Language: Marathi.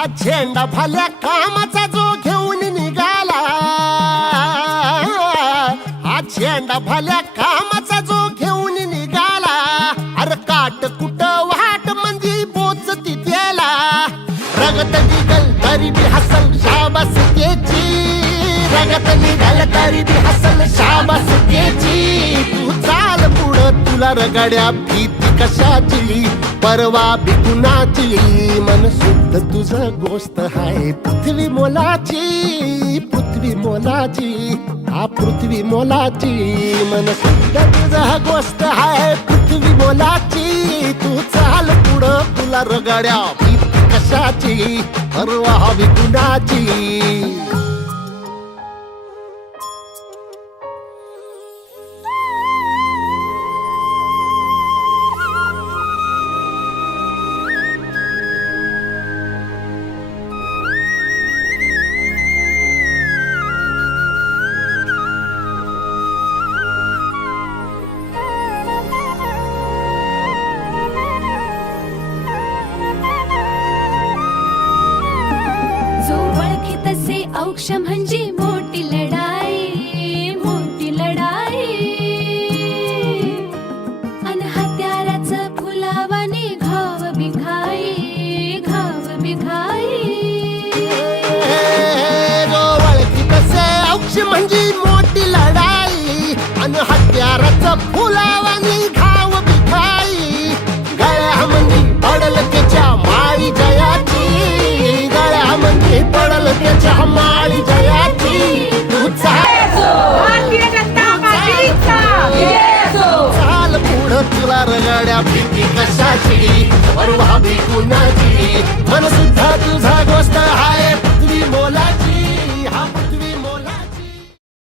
आज झेंडा भल्या कामाचा जो घेऊन निघाला, आज झेंडा भल्या कामाचा जो घेऊन निघाला, अरे काट कुट वाट मंदी बोचती त्याला, रगत निघल तरी बी हसल शाबास त्याची, रगत निघल तरी बी हसल शाबास त्याची. तू चाल पुढं तुला रगड्या भीती कशाची, परवा बी कुणाची, मन शुद्ध तुझं गोष्ट हाय पृथ्वी मोलाची, पृथ्वी मोलाची, हा पृथ्वी मोलाची, मन शुद्ध तुझं गोष्ट हाय पृथ्वी मोलाची. तू चाल पुढं तुला रगड्या भीती कशाची, परवा हवी कुणाची. औक्ष म्हणजे मोठी लढाई, मोठी लढाई, अन हत्याराचं फुलावाने घाव बिघाई, घाव बिघाई. ओळखी तसे औक्ष म्हणजे मोठी लढाई, अन हत्याराचं फुलावाने घाव बिघाई. गळ्यामध्ये पडल त्याच्या माळी जयाची, गळ्यामध्ये पडल त्याच्या माळी जयाची. चाल पुढं तुला रगड्या भीती कशाची, परवा भी कुणाची, मन सुद्धा तुझा गोष्ट